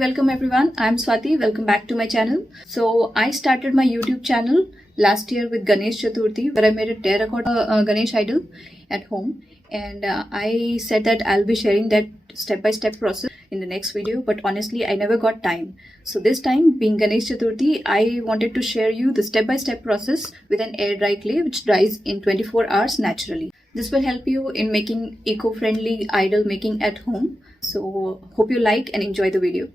welcome everyone. I'm Swati. Welcome back to my channel. So I started my YouTube channel last year with Ganesh Chaturthi, where I made a terracotta Ganesh idol at home, and I said that I'll be sharing that step-by-step process in the next video, but honestly I never got time. So this time, being Ganesh Chaturthi, I wanted to share you the step-by-step process with an air dry clay which dries in 24 hours naturally. This will help you in making eco-friendly idol making at home. So hope you like and enjoy the video.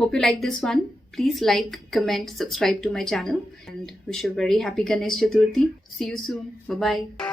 Hope you like this one. Please like, comment, subscribe to my channel, and wish you a very happy Ganesh Chaturthi. See you soon. Bye bye.